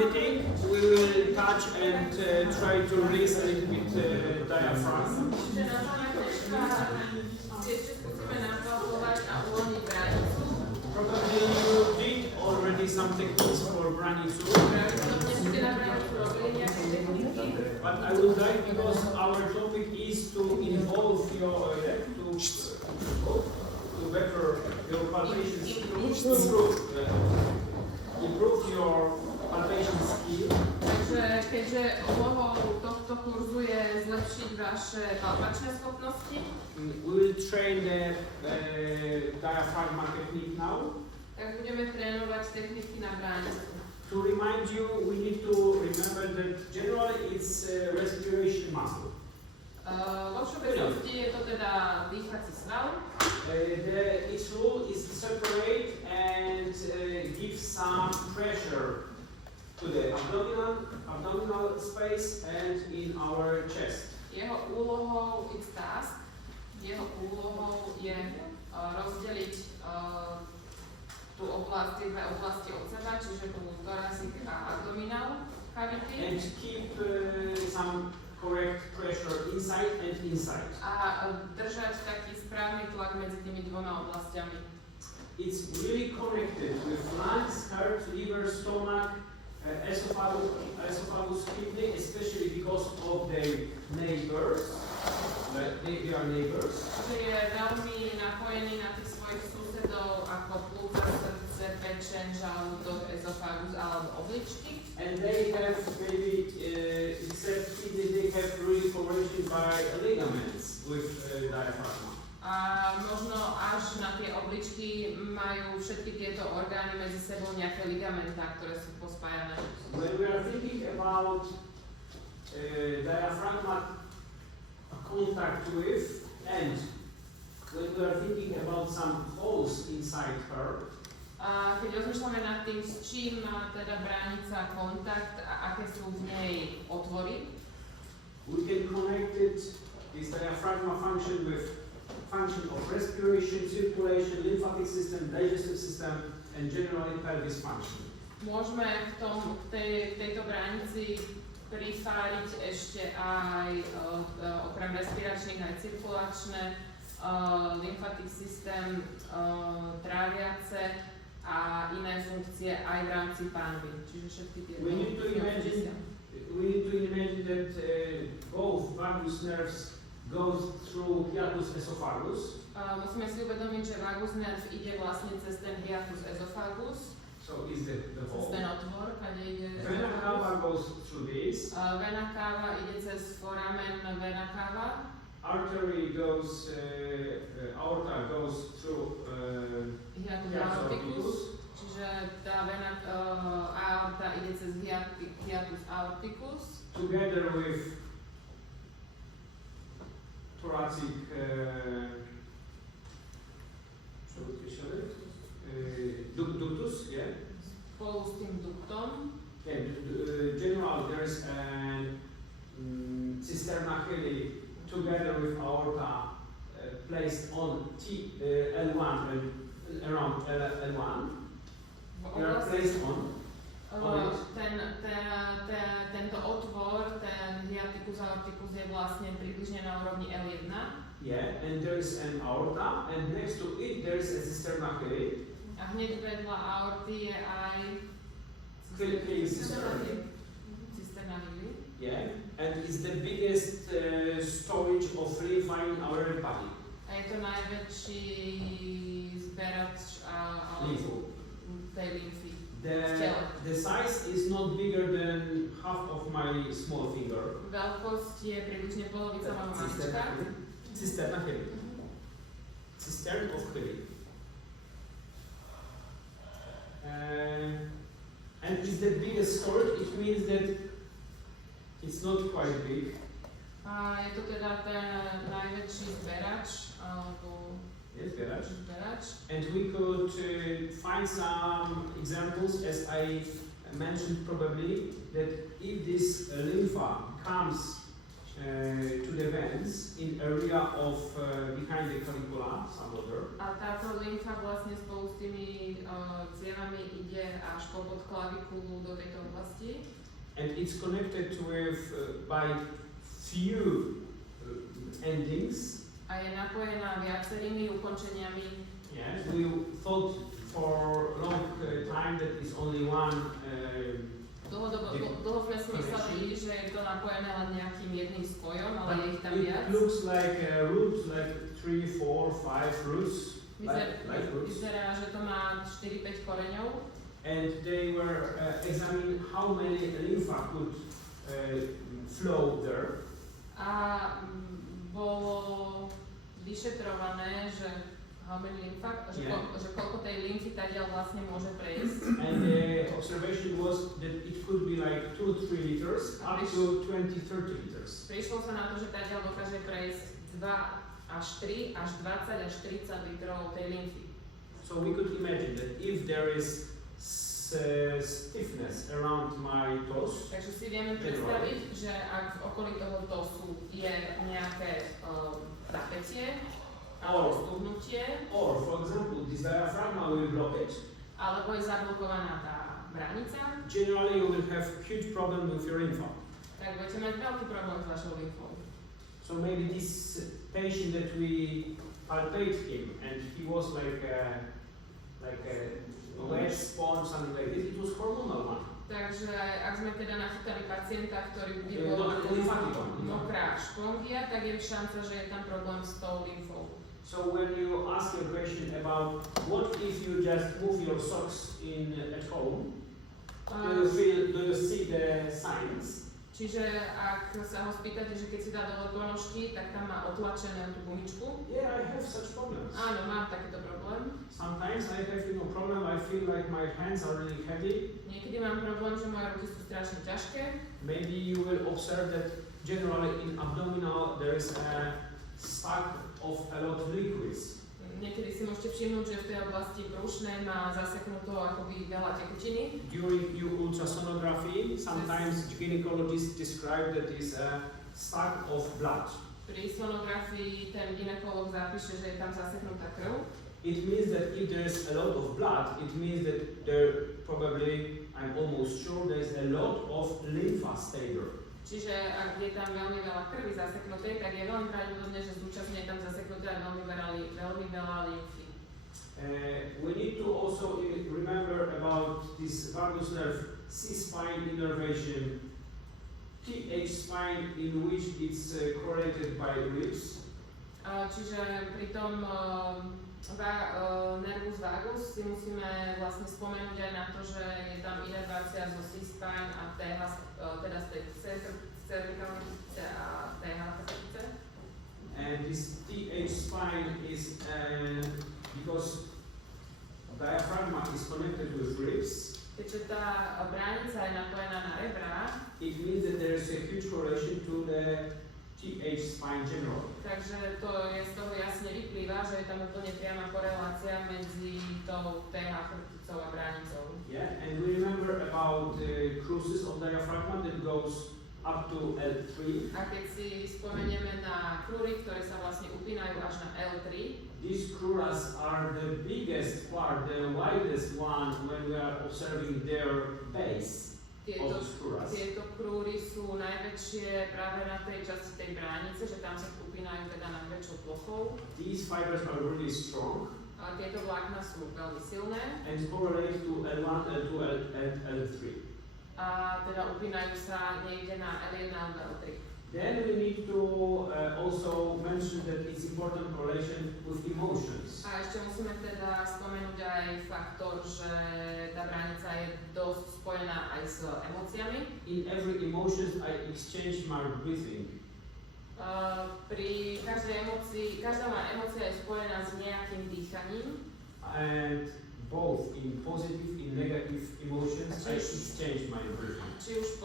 meeting, we will touch and try to release a little bit diaphragm. Probably you did already some techniques for branicu. But I would like, because our topic is to involve your to better your palpations, improve your palpation skill. Takže keďže úlohou tohto kurzu je zlepšiť vaše palpačné schopnosti, we will train the diaphragma technique now. Tak budeme trénovať techniky na bránicu. To remind you, we need to remember that generally it's respiration muscle. Vo všeobecnosti je to teda dýchací sval. Its role is to separate and give some pressure to the abdominal space and in our chest. Jeho úlohou je rozdeliť tú oblasť, tie dve oblasti od seba, čiže tú thoracic a abdominal cavity. And keep some correct pressure inside and inside. A držať taký správny tlak medzi tými dvoma oblastiami. It's really connected with lungs, heart, liver, stomach, esophagus, kidney, especially because of their neighbors. They are neighbors. Že je veľmi napojený na tých svojich susedov ako plúca, srdce, pečeň, žalúdok, ezofagus alebo obličky. And they have maybe, except kidney, they have really correlation by ligaments with diaphragm. A možno až na tie obličky majú všetky tieto orgány medzi sebou nejaké ligamentá, ktoré sú pospájané. When we are thinking about diaphragma contact with, and when we are thinking about some holes inside her, a keď rozmýšľame nad tým, s čím má teda bránica kontakt a aké sú v nej otvory, we can connect it, this diaphragma function with function of respiration, circulation, lymphatic system, digestive system, and generally pelvis function. Môžeme tejto bránici prifáriť ešte aj okrem respiračných aj cirkulačné, lymfatic systém, tráviace a iné funkcie aj v rámci pánvy. Čiže všetky tie we need to imagine that both vagus nerves goes through hiatus esophagus. Musíme si uvedomiť, že vagus nerv ide vlastne cez ten hiatus esophagus. So is the Cez hole. ten otvor, kde ide Vena cava goes through this. Vena cava ide cez foramen vena cava. Artery goes, aorta goes through Hiatus hiatus aorticus. aorticus. Čiže tá vena aorta ide cez hiatus aorticus. Together with thoracic ductus, yeah. Spolu s tým duktom. General, there is cisterna chyli together with aorta placed on L1 and around L1. They are placed on it. Tento otvor, ten hiatus aorticus je vlastne približne na úrovni L1. Yeah, and there is an aorta, and next to it there is a cisterna chyli. A hneď vedľa aorty je aj cisterna chyli. Yeah, and it's the biggest storage of lymph in our body. A je to najväčší zberač Lymphu. tej lymfy. The size is not bigger than half of my small finger. Veľkosť je približne polovica môjho malička. Cisterna chyli. Cistern of chyli. And it's the biggest storage. It means that it's not quite big. A je to teda ten najväčší zberač, alebo zberač. And we could find some examples, as I mentioned probably, that if this lympha comes to the veins in area of behind the calicula, some other. A táto lymfa vlastne spolu s tými cievami koreňami ide až po podklavikulu do tejto oblasti. And it's connected with by few endings. A je napojená viacerými ukončeniami. Yes, we thought for a long time that it's only one. Dlho sme si mysleli, že je to napojené len nejakým jedným spojom, ale je ich tam viac. It looks like roots, like 3, 4, 5 roots. Vyzerá, že to má 4-5 koreňov. And they were examining how many lympha could flow there. A bolo vyšetrované, že že koľko tej lymfy tadiaľ vlastne môže prejsť. And the observation was that it could be like 2-3 liters up to 20-30 liters. Prišlo sa na to, že tadiaľ dokáže prejsť 2 až 3 až 20 až 30 litrov tej lymfy. So we could imagine that if there is stiffness around my toes. Takže si vieme predstaviť, že ak v okolí toho tosu je nejaké napätie alebo stuhnutie, or for example, this diaphragma will block it. Alebo je zablokovaná tá bránica. Generally, you will have huge problem with your lymph. Tak budete mať veľký problém s vašou lymfou. So maybe this patient that we palpate him and he was like a wet sponge, something like this. It was hormonal one. Takže ak sme teda nachytali pacienta, ktorý by bol mokrá špongia, tak je šanca, že je tam problém s tou lymfou. So when you ask your patient about what if you just move your socks at home, do you see the signs? Čiže ak sa ho spýtate, že keď si dá dole ponožky, tak tam má otlačené tú gumičku. Yeah, I have such problems. Áno, mám takýto problém. Sometimes I have problem, I feel like my hands are really heavy. Niekedy mám problém, že moje ruky sú strašne ťažké. Maybe you will observe that generally in abdominal there is a stack of a lot of liquids. Niekedy si môžete všimnúť, že v tej oblasti brúšnej má zaseknuto akoby veľa tekutiny. During your ultrasonography, sometimes gynecologists describe that is a stack of blood. Pri sonografii ten gynekolog zapíše, že je tam zaseknutá krv. It means that if there is a lot of blood, it means that there probably, I'm almost sure, there is a lot of lympha stay there. Čiže ak je tam veľmi veľa krvi zaseknutej, tak je veľmi pravdepodobné, že súčasne je tam zaseknuté aj veľmi veľa lymfy. We need to also remember about this vagus nerve C-spine innervation, TH spine in which it's correlated by ribs. Čiže pri tom nervus vagus si musíme vlastne spomenúť aj na to, že je tam inervácia zo C-spine a TH, teda z tej cervikálnej chrbtice a TH chrbtice. And this TH spine is because diaphragma is connected with ribs. Keďže tá bránica je napojená na rebra, it means that there is a huge correlation to the TH spine generally. Takže to je z toho jasne vyplýva, že je tam úplne priama korelácia medzi tou TH chrbticou a bránicou. Yeah, and we remember about the cruces of diaphragma that goes up to L3. A keď si spomenieme na krúry, ktoré sa vlastne upínajú až na L3, these cruras are the biggest part, the widest one when we are observing their base. Tieto krúry sú najväčšie práve na tej časti tej bránice, že tam sa upínajú teda najväčšou plochou. These fibers are really strong. A tieto vlákna sú veľmi silné. And correlate to L1, L2, and L3. A teda upínajú sa niekde na L1 alebo L3. Then we need to also mention that it's important correlation with emotions. A ešte musíme teda spomenúť aj faktor, že tá bránica je dosť spojená aj s emóciami. In every emotion I exchange my breathing. Pri každej emócii, každá emócia je spojená s nejakým dýchaním. And both in positive, in negative emotions, I exchange my breathing. Či už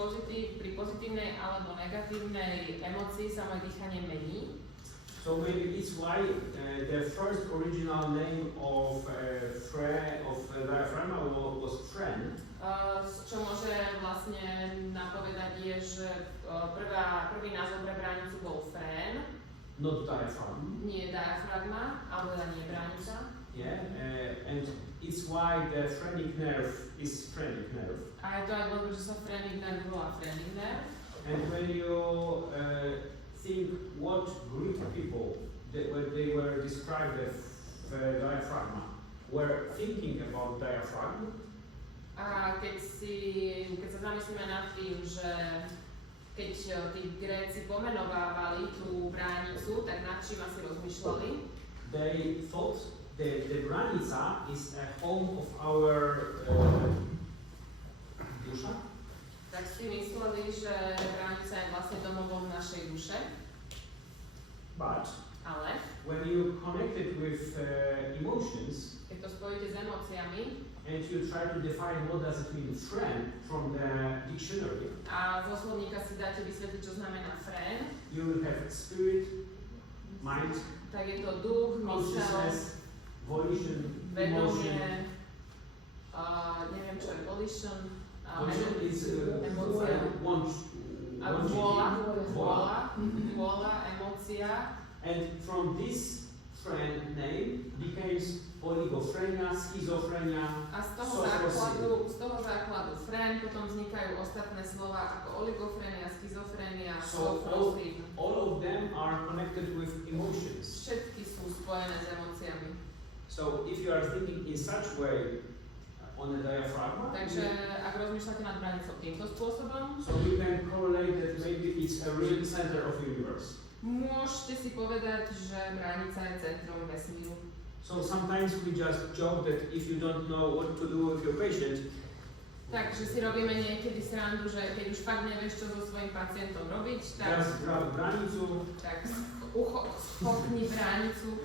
pri pozitívnej alebo negatívnej emócii sa moje dýchanie mení. So maybe it's why the first original name of diaphragma was friend. Čo môže vlastne napovedať je, že prvý názov pre bránicu bol frén. Not diaphragm. Nie diafragma, alebo nie bránica. Yeah, and it's why the phrenic nerve is phrenic nerve. A je to aj dôvod, že sa phrenic nerve volá phrenic nerve. And when you think what Greek people, when they were described as diaphragma, were thinking about diaphragm. A keď sa zamyslíme nad tým, že keď tí Gréci pomenovávali tú bránicu, tak nad čím asi rozmýšľali? They thought that the branica is a home of our dusza. Tak si mysleli, že bránica je vlastne domovom našej duše. But Ale when you connect it with emotions, keď to spojíte s emóciami and you try to define what does it mean friend from the dictionary, a zo slovníka si dáte vysvetliť, čo znamená friend, you will have spirit, mind, tak je to duch, mysel, consciousness, volition, emotion. vedomie, neviem čo je volition, Volition is emócia. Vôľa, emócia. And from this friend name becomes oligophrenia, schizophrenia, A z toho základu friend potom vznikajú ostatné slova ako oligofrenia, schizofrenia, So all of them are connected with emotions. Všetky sú spojené s emóciami. So if you are thinking in such way on a diaphragm, Takže ak rozmýšľate nad branicou týmto spôsobom, so we can correlate that maybe it's a real center of the universe. môžete si povedať, že branica je centrom vesmíru. So sometimes we just joke that if you don't know what to do with your patient, Takže si robíme niekedy srandu, že keď už fakt nevieš, čo so svojím pacientom robiť, tak just grab branicu schopni bránicu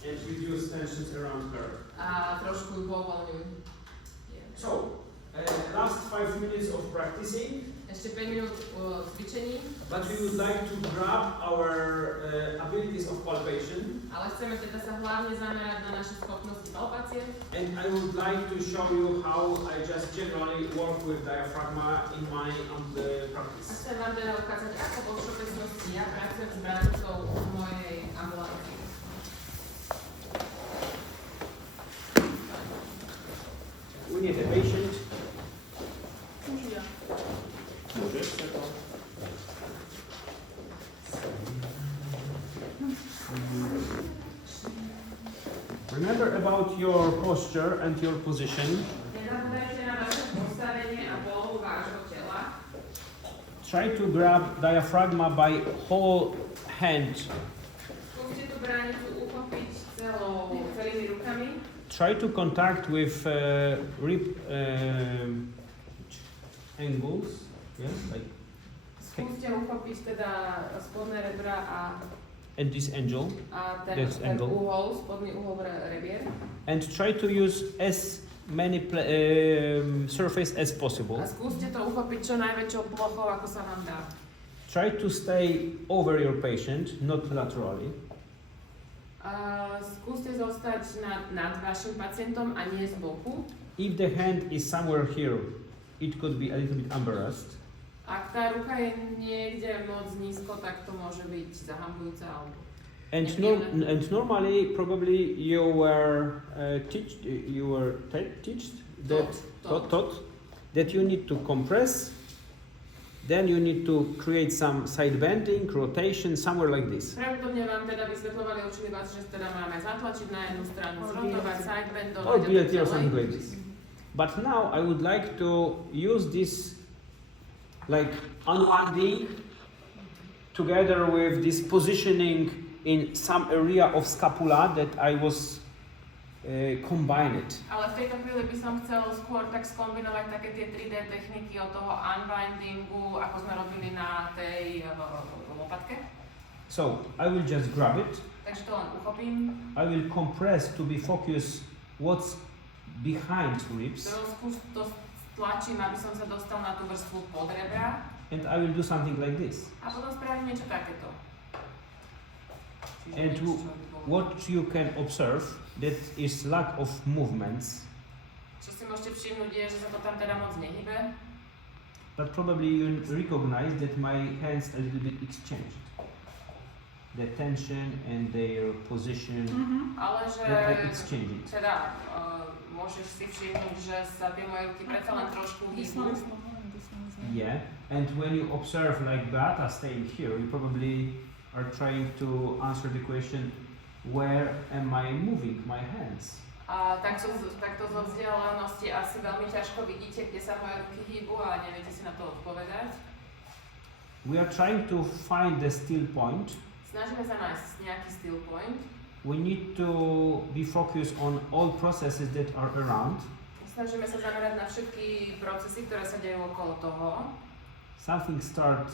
and reduce tensions around her. a trošku ju povoľňuj. So, last 5 minutes of practicing, Ešte 5 minút cvičení, but we would like to grab our abilities of palpation, ale chceme teda sa hlavne zamerať na naše schopnosti palpácie. and I would like to show you how I just generally work with diaphragma in my A practice. chcem vám teda ukázať, ako vo všeobecnosti ja pracujem s bránicou v mojej ambulantii. We need a patient. Remember about your posture and your position. Nezabúdajte na vaše postavenie a polohu vášho tela. Try to grab diaphragma by whole hand. Skúste tú bránicu uchopiť celými rukami. Try to contact with rib angles. Yeah, like Skúste uchopiť teda spodné rebra and this angle. a This ten angle. uhol, spodný uhol rebier. And try to use as many surface as possible. A skúste to uchopiť čo najväčšou plochou, ako sa vám dá. Try to stay over your patient, not laterally. Skúste zostať nad vašim pacientom a nie z boku. If the hand is somewhere here, it could be a little bit embarrassed. Ak tá ruka je niekde moc nízko, tak to môže byť zahambujúce alebo And normally, probably you were taught that you need to compress. Then you need to create some side bending, rotation, somewhere like this. Pravdepodobne vám teda vysvetľovali, učili vás, že teda máme zatlačiť na jednu stranu, zrotovať, side bendovať Or a tak BLT or ďalej. something like this. But now I would like to use this like unwinding together with this positioning in some area of scapula that I was combined. Ale v tejto chvíli by som chcel skôr tak skombinovať také tie 3D techniky od toho unwindingu, ako sme robili na tej lopatke. So I will just grab it. Takže to len uchopím. I will compress to be focused what's behind ribs. To stlačím, aby som sa dostal na tú vrstvu pod rebra. And I will do something like this. A potom spravím niečo takéto. And what you can observe, that is lack of movements. Čo si môžete všimnúť je, že sa to tam teda moc nehybe. But probably you recognize that my hands a little bit exchanged. the tension and their position, Ale že that it's changing. teda môžeš si všimnúť, že sa tie moje ruky predsa len trošku hýbu. Yeah, and when you observe like that, staying here, you probably are trying to answer the question, where am I moving my hands? A takto zo vzdialenosti asi veľmi ťažko vidíte, kde sa moje ruky hýbu a neviete si na to odpovedať. We are trying to find the still point. Snažíme sa nájsť nejaký still point. We need to be focused on all processes that are around. Snažíme sa zamerať na všetky procesy, ktoré sa dejú okolo toho. Something start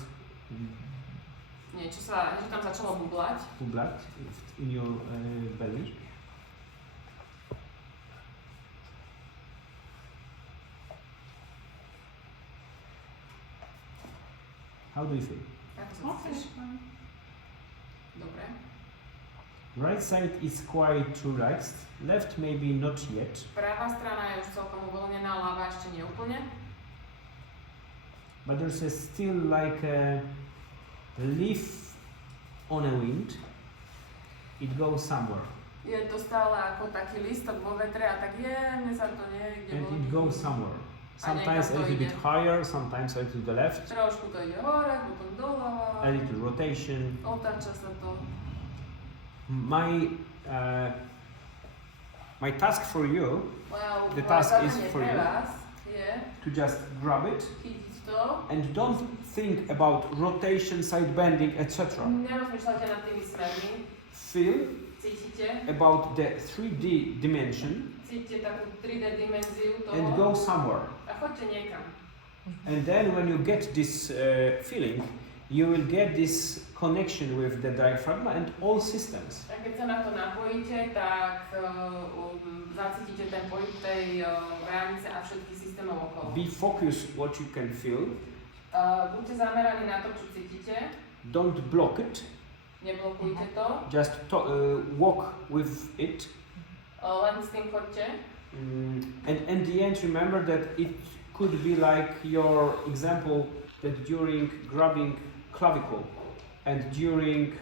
Niečo tam začalo bublať. In your belly. How do you feel? Ako sa cítiš? Dobre. Right side is quite relaxed, left maybe not yet. Pravá strana je už celkom uvoľnená, ľavá ešte nie úplne. But there's still like a leaf on a wind. It goes somewhere. Je to stále ako taký lístok vo vetre a tak jemne sa to niekde And volí. it goes somewhere. Sometimes a little bit higher, sometimes a little to the left. Trošku to ide hore, potom doľava. A little rotation. Otáča sa to. My task for you, the task is for you to just grab it and don't think about rotation, side bending, etc. Nerozmýšľajte nad tými smermi. Feel Cítite. about the 3D dimension Cítite takú 3D dimenziu toho. and go somewhere. A choďte niekam. And then when you get this feeling, you will get this connection with the diaphragm and all systems. A keď sa na to napojíte, tak zacítite ten pohyb tej bránice a všetkých systémov okolo. Be focused what you can feel. Buďte zameraní na to, čo cítite. Don't block it. Neblokujte to. Just walk with it. Len s tým choďte. And in the end, remember that it could be like your example that during grabbing clavicle and during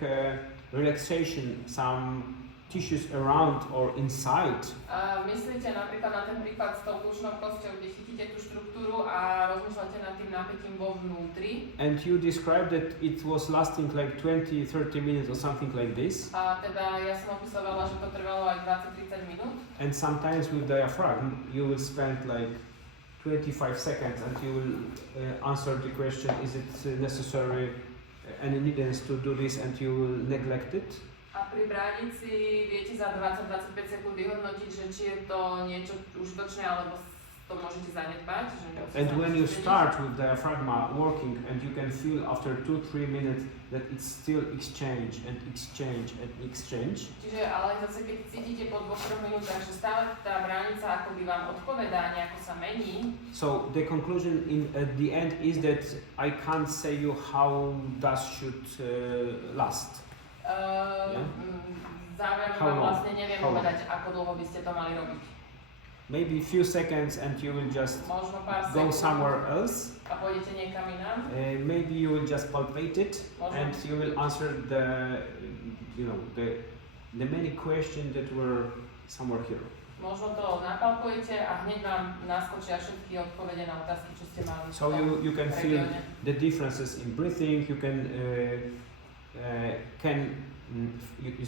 relaxation, some tissues around or inside. Myslíte napríklad na ten prípad s tou kľúčnou kosťou, kde chytíte tú štruktúru a rozmýšľate nad tým napätím vo vnútri. And you described that it was lasting like 20-30 minutes or something like this. A teda ja som opisovala, že to trvalo aj 20-30 minút. And sometimes with diaphragm, you will spend like 25 seconds and you will answer the question, is it necessary any needance to do this, and you will neglect it. A pri bránici viete za 20-25 sekúnd vyhodnotiť, že či je to niečo užitočné, alebo to môžete zanedbať. And when you start with diaphragma working and you can feel after 2-3 minutes that it's still exchange and exchange and exchange. Čiže ale zase keď cítite po 2-3 minútach, že stále tá bránica akoby vám odpovedá, nejako sa mení. So the conclusion at the end is that I can't say you how that should last. Záverom vám vlastne neviem povedať, ako dlho by ste to mali robiť. Maybe a few seconds and you will just go somewhere else. A pôjdete niekam inám. Maybe you will just palpate it and you will answer the many questions that were somewhere here. Možno to napalpujete a hneď vám naskočia všetky odpovede na otázky, čo ste mali. So you can feel the differences in breathing. You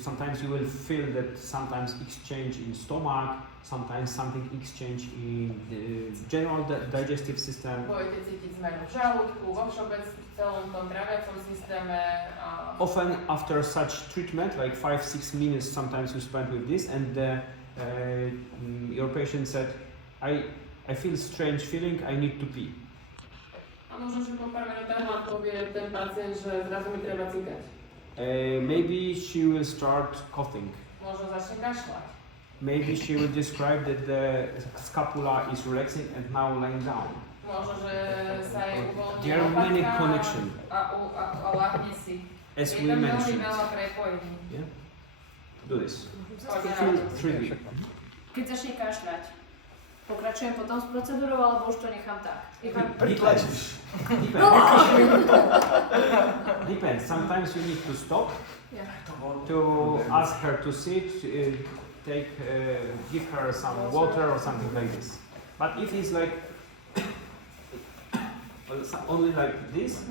sometimes you will feel that sometimes exchange in stomach, sometimes something exchange in the general digestive system. Budete cítiť zmenu v žalúdku, vo celom tom traviacom systéme. Often after such treatment, like 5-6 minutes, sometimes you spend with this, and your patient said, I feel strange feeling, I need to pee. A možno, že po pár minútach vám povie ten pacient, že zrazu mi treba cikať. Maybe she will start coughing. Možno začne kašľať. Maybe she will describe that the scapula is relaxing and now lying down. Možno, že sa jej uvoľní There are many connections. A ľahne si. As we mentioned. Yeah? Do this. Keď začne kašľať, Pokračujem potom s procedúrou, alebo už to nechám tak? Depends. Depends. Sometimes you need to stop to ask her to sit, give her some water or something like this. But if it's like only like this,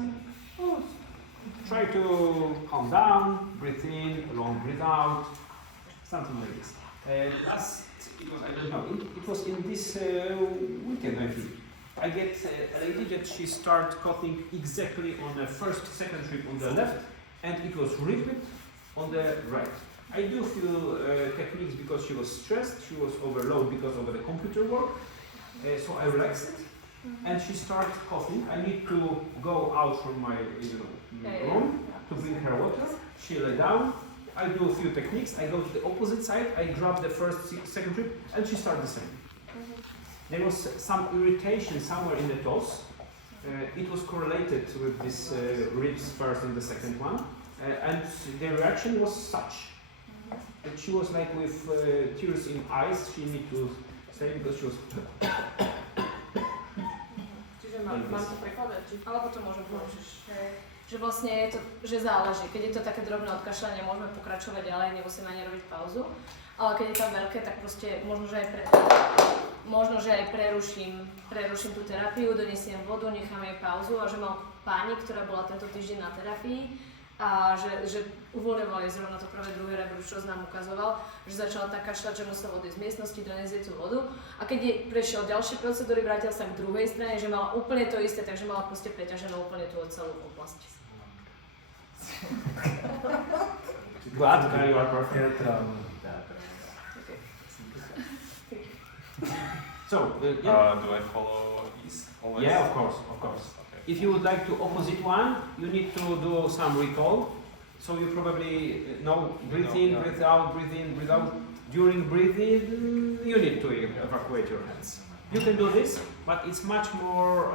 try to calm down, breathe in, long breathe out, something like this. Last, I don't know, it was in this weekend, I think. I get a lady that she started coughing exactly on the second trip on the left, and it was repeat on the right. I do feel techniques because she was stressed, she was overloaded because of the computer work, so I relaxed it, and she started coughing. I need to go out from my room to bring her water. She lay down. I do a few techniques. I go to the opposite side. I grab the second trip, and she started the same. There was some irritation somewhere in the toes. It was correlated with this ribs first and the second one, and the reaction was such that she was like with tears in eyes. She need to stay because she was. Čiže mám to prekladať? Alebo to môžem použiť. Že vlastne je to, že záleží. Keď je to také drobné odkašľanie, môžeme pokračovať ďalej, nemusíme ani robiť pauzu. Ale keď je tam veľké, tak proste možno, že aj preruším tú terapiu, donesiem vodu, nechám jej pauzu a že mal pani, ktorá bola tento týždeň na terapii a že uvoľňoval jej zrovna to prvé druhé rebro, čo nám ukazoval, že začala tak kašľať, že musel vody z miestnosti doniesť jej tú vodu a keď jej prešiel ďalšie procedúry, vrátil sa k druhej strane, že mala úplne to isté, takže mala proste preťaženú úplne tú celú oblasť. Glad you are perfect. So, do I follow east always? Yeah, of course. Okay. If you would like to opposite one, you need to do some recall. So you probably know, breathe in, breathe out, breathe in, breathe out. During breathing, you need to evacuate your hands. You can do this, but it's much more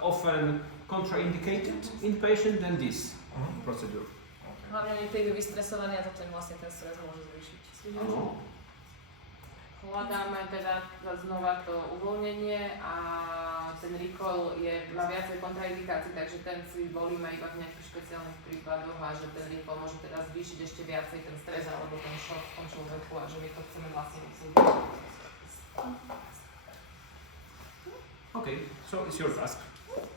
often contraindicated in patient than this procedure. Hlavne oni prídu vystresovaní a to vlastne ten stres môže zvýšiť. Áno. Hľadáme teda znova to uvoľnenie a ten recall má viacej kontraindikácií, takže ten si volíme iba v nejakých špeciálnych prípadoch a že ten recall môže teda zvýšiť ešte viacej ten stres alebo ten šok v tom človeku a že my to chceme vlastne usúdiť. Okay, so it's your task.